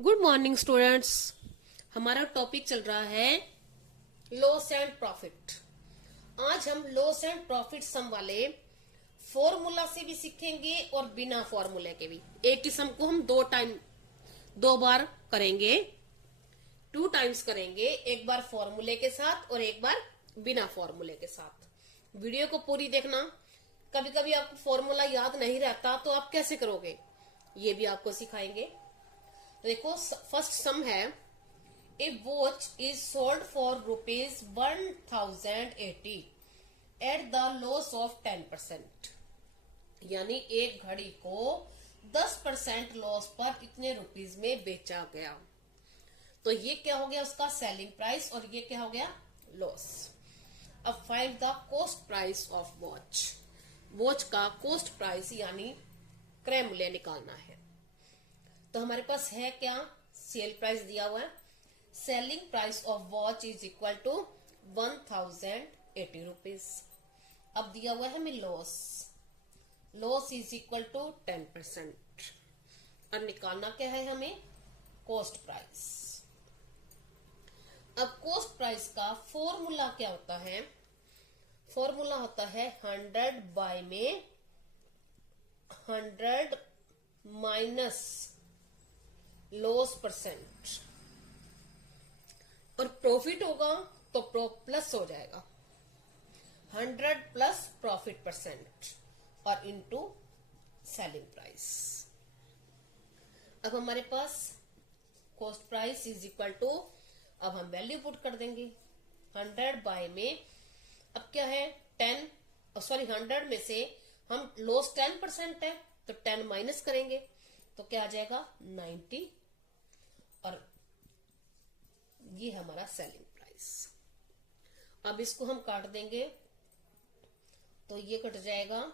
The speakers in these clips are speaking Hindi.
Good morning students. हमारा टॉपिक चल रहा है लॉस एंड प्रॉफिट। आज हम लॉस एंड प्रॉफिट सम वाले फॉर्मूला से भी सीखेंगे और बिना फॉर्मूले के भी। एक ही सम को हम दो बार करेंगे, 2 टाइम्स करेंगे, एक बार फॉर्मूले के साथ और एक बार बिना फॉर्मूले के साथ। वीडियो को पूरी देखना। कभी कभी आपको फॉर्मूला याद नहीं रहता तो आप कैसे करोगे, ये भी आपको सिखाएंगे। तो देखो, फर्स्ट सम है, a watch is sold for ₹1080 at the loss of 10%। यानी एक घड़ी को 10% लॉस पर इतने रुपीज में बेचा गया। तो ये क्या हो गया, उसका सेलिंग प्राइस, और ये क्या हो गया, लॉस। अब find the cost price of watch. Watch का कॉस्ट प्राइस यानी क्रय मूल्य निकालना है। तो हमारे पास है क्या, सेल प्राइस दिया हुआ है। Selling price of watch is equal to 1080 rupees. अब दिया हुआ है हमें loss, loss is equal to 10%। अब निकालना क्या है हमें, कॉस्ट प्राइस। अब कॉस्ट प्राइस का फॉर्मूला क्या होता है, फॉर्मूला होता है 100 बाय में 100 माइनस लॉस परसेंट, और प्रॉफिट होगा तो प्लस हो जाएगा 100 प्लस प्रॉफिट परसेंट और इनटू सेलिंग प्राइस। अब हमारे पास cost price is equal to, अब हम वैल्यू पुट कर देंगे 100 बाय में, अब क्या है 100 में से हम लॉस 10% है तो 10 माइनस करेंगे तो क्या आ जाएगा 90, और ये हमारा सेलिंग प्राइस। अब इसको हम काट देंगे तो ये कट जाएगा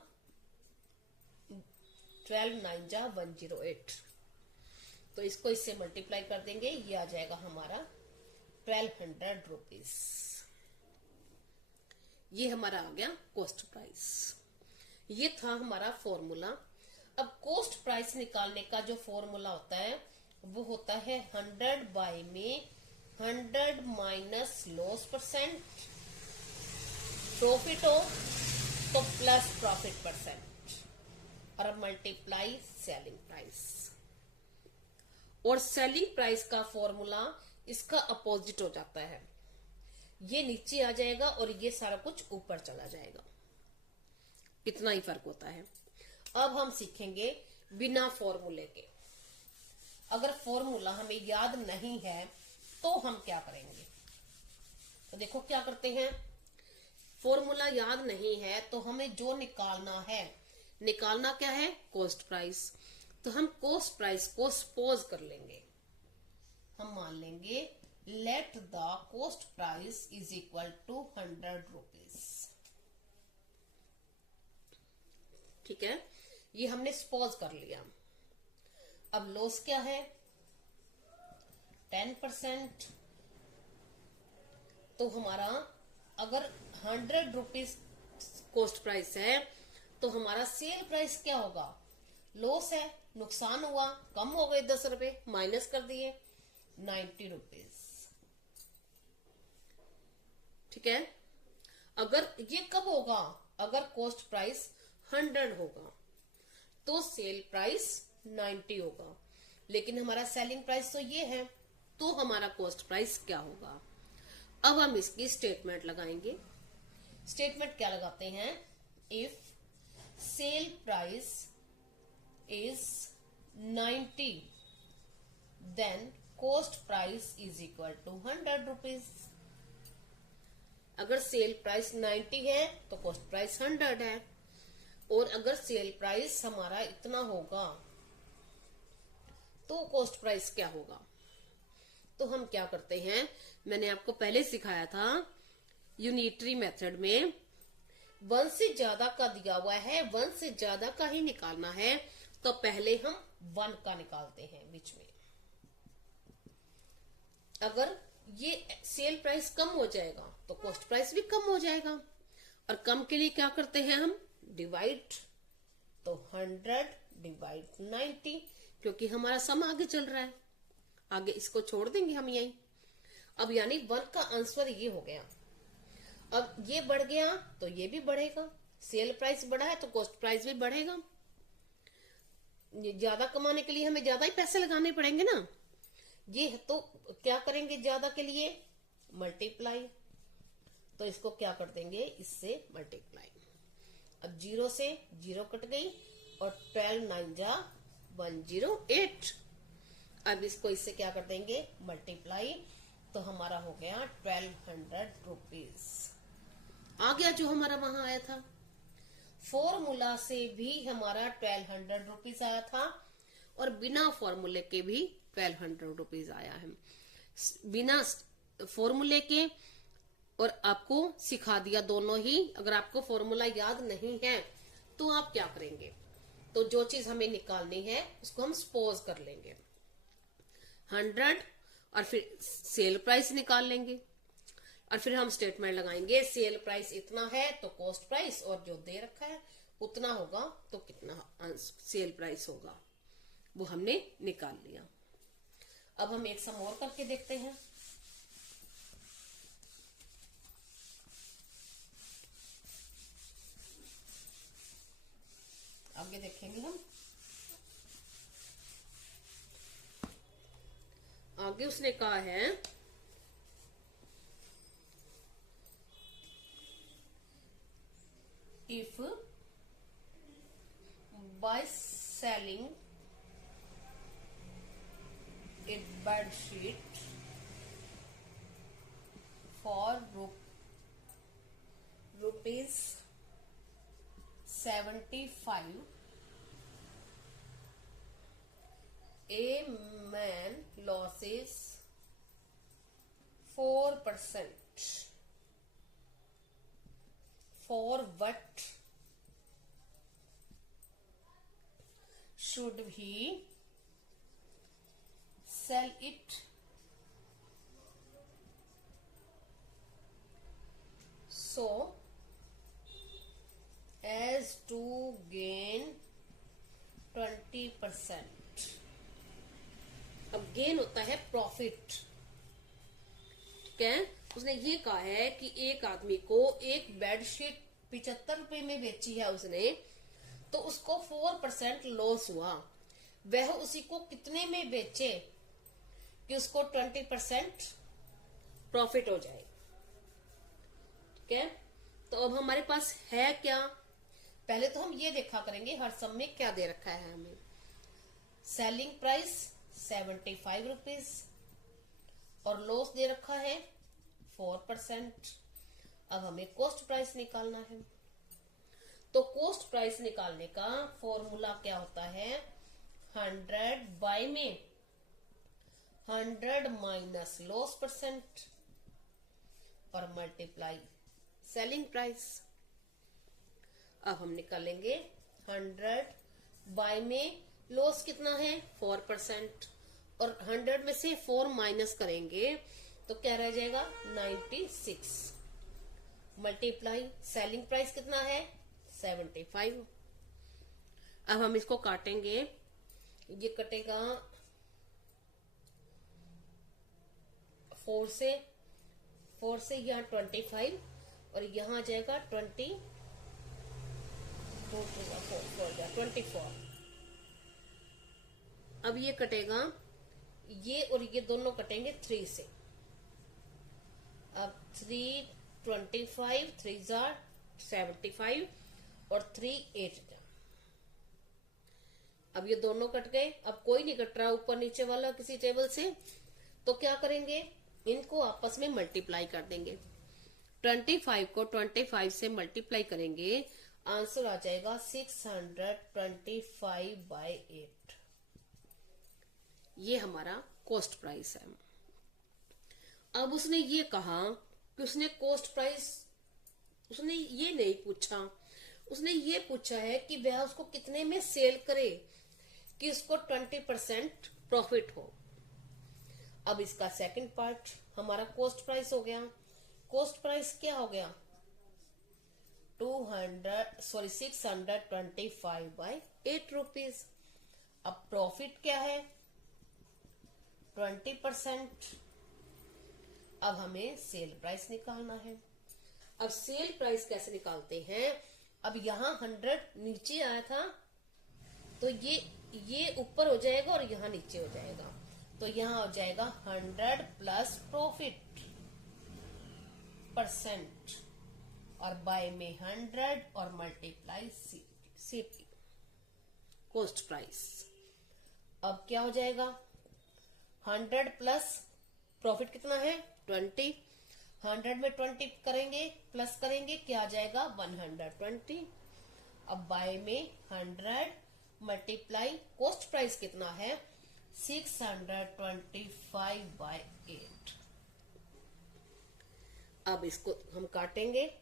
12 9 जा 108, तो इसको इससे मल्टीप्लाई कर देंगे, ये आ जाएगा हमारा 1200 रुपीज। ये हमारा आ गया कॉस्ट प्राइस। ये था हमारा फॉर्मूला। अब कॉस्ट प्राइस निकालने का जो फॉर्मूला होता है वो होता है 100 बाय में 100 माइनस लॉस परसेंट, प्रॉफिट हो तो प्लस प्रॉफिट परसेंट, और अब मल्टीप्लाई सेलिंग प्राइस। और सेलिंग प्राइस का फॉर्मूला इसका अपोजिट हो जाता है, ये नीचे आ जाएगा और ये सारा कुछ ऊपर चला जाएगा। इतना ही फर्क होता है। अब हम सीखेंगे बिना फॉर्मूले के। अगर फॉर्मूला हमें याद नहीं है तो हम क्या करेंगे, तो देखो क्या करते हैं। फॉर्मूला याद नहीं है तो हमें जो निकालना है, निकालना क्या है, कॉस्ट प्राइस। तो हम कॉस्ट प्राइस को सपोज कर लेंगे, हम मान लेंगे let the cost price is equal to 100 rupees. ठीक है, ये हमने सपोज कर लिया। अब लॉस क्या है 10%, तो हमारा अगर 100 रुपीज कॉस्ट प्राइस है तो हमारा सेल प्राइस क्या होगा, लॉस है, नुकसान हुआ, कम हो गए 10 रुपए, माइनस कर दिए 90 रुपीज। ठीक है, अगर ये कब होगा, अगर कॉस्ट प्राइस 100 होगा तो सेल प्राइस 90 होगा, लेकिन हमारा सेलिंग प्राइस तो ये है, तो हमारा कॉस्ट प्राइस क्या होगा। अब हम इसकी स्टेटमेंट लगाएंगे। स्टेटमेंट क्या लगाते हैं, if sell price is 90 then cost price is equal to 100 rupees. अगर सेल प्राइस 90 है तो कॉस्ट प्राइस 100 है, और अगर सेल प्राइस हमारा इतना होगा तो कॉस्ट प्राइस क्या होगा। तो हम क्या करते हैं, मैंने आपको पहले सिखाया था यूनिटरी मेथड में 1 से ज्यादा का दिया हुआ है, 1 से ज्यादा का ही निकालना है, तो पहले हम 1 का निकालते हैं बीच में। अगर ये सेल प्राइस कम हो जाएगा तो कॉस्ट प्राइस भी कम हो जाएगा, और कम के लिए क्या करते हैं हम, डिवाइड। तो 100 डिवाइड 90, क्योंकि हमारा सम आगे चल रहा है। आगे इसको छोड़ देंगे हम यहीं। अब यानी 1 का आंसर ये हो गया। अब ये बढ़ गया तो ये भी बढ़ेगा, सेल प्राइस बढ़ा है तो कॉस्ट प्राइस भी बढ़ेगा। ज्यादा कमाने के लिए हमें ज्यादा ही पैसे लगाने पड़ेंगे ना। ये तो क्या करेंगे ज्यादा के लिए, मल्टीप्लाई। तो इसको क्या कर देंगे, इससे मल्टीप्लाई। अब 0 से 0 कट गई और 12 9 जा 108। अब इसको इससे क्या कर देंगे, मल्टीप्लाई। तो हमारा हो गया 1200 रुपीज आ गया, जो हमारा वहां आया था। फॉर्मूला से भी हमारा 1200 रुपीज आया था और बिना फॉर्मूले के भी 1200 रुपीज आया है। बिना फॉर्मूले के और आपको सिखा दिया दोनों ही। अगर आपको फॉर्मूला याद नहीं है तो आप क्या करेंगे, तो जो चीज हमें निकालनी है उसको हम सपोज कर लेंगे 100 और फिर सेल प्राइस निकाल लेंगे और फिर हम स्टेटमेंट लगाएंगे सेल प्राइस इतना है तो कॉस्ट प्राइस और जो दे रखा है उतना होगा तो कितना सेल प्राइस होगा, वो हमने निकाल लिया। अब हम एक सम और करके देखते हैं। आगे देखेंगे हम। आगे उसने कहा है if by selling a bed sheet for rupees 75, a man loses 4%. For what should he sell it? So as to gain 20%. अब गेन होता है प्रॉफिट। ठीक है, उसने ये कहा है कि एक आदमी को एक बेडशीट 75 रुपए में बेची है उसने, तो उसको 4% लॉस हुआ। वह उसी को कितने में बेचे कि उसको 20% प्रॉफिट हो जाए। ठीक है, तो अब हमारे पास है क्या, पहले तो हम ये देखा करेंगे हर सम में क्या दे रखा है हमें। सेलिंग प्राइस 75 रुपीज और लॉस दे रखा है 4%। अब हमें कॉस्ट प्राइस निकालना है, तो कॉस्ट प्राइस निकालने का फॉर्मूला क्या होता है, 100 बाय में 100 माइनस लॉस परसेंट और मल्टीप्लाई सेलिंग प्राइस। अब हम निकालेंगे 100 बाय में लॉस कितना है 4% और 100 में से 4 माइनस करेंगे तो क्या रह जाएगा 96 मल्टीप्लाई सेलिंग प्राइस कितना है 75। अब हम इसको काटेंगे, ये कटेगा 4 से यहाँ 25 और यहाँ आ जाएगा 24। अब ये कटेगा, ये और ये दोनों कटेंगे 3 से। अब 3 25 3 जार 75 और 3 8 जार। अब ये दोनों कट गए, अब कोई नहीं कट रहा ऊपर नीचे वाला किसी टेबल से, तो क्या करेंगे इनको आपस में मल्टीप्लाई कर देंगे। 25 को 25 से मल्टीप्लाई करेंगे, आंसर आ जाएगा 625 बाय 8। ये हमारा कॉस्ट प्राइस है। अब उसने ये कहा कि उसने कॉस्ट प्राइस, उसने ये नहीं पूछा, उसने ये पूछा है कि वह उसको कितने में सेल करे कि उसको 20% प्रॉफिट हो। अब इसका सेकंड पार्ट हमारा कॉस्ट प्राइस हो गया। कॉस्ट प्राइस क्या हो गया 625 बाय 8 रुपीज। अब प्रॉफिट क्या है 20%। अब हमें सेल प्राइस निकालना है। अब सेल प्राइस कैसे निकालते हैं? अब यहाँ 100 नीचे आया था, तो ये ऊपर हो जाएगा और यहाँ नीचे हो जाएगा, तो यहाँ हो जाएगा 100 प्लस प्रॉफिट परसेंट और बाय में 100 और मल्टीप्लाई सीपी कॉस्ट प्राइस। अब क्या हो जाएगा? 100 प्लस प्रॉफिट कितना है? 20। 100 में 20 करेंगे, प्लस करेंगे, क्या आ जाएगा? 120। अब बाय में 100 मल्टीप्लाई कॉस्ट प्राइस कितना है? 625/8। अब इसको हम काटेंगे,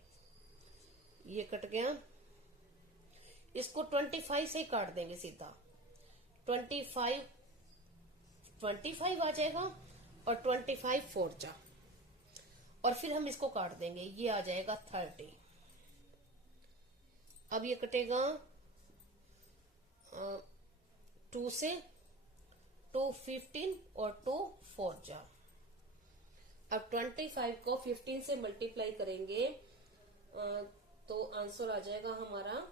ये कट गया, इसको 25 से ही काट देंगे सीधा। 25 आ जाएगा और 25 4 जा, और फिर हम इसको काट देंगे, ये आ जाएगा 30। अब ये कटेगा 2 से, 2 15 और 2 4 जा। अब 25 को 15 से मल्टीप्लाई करेंगे तो आंसर आ जाएगा हमारा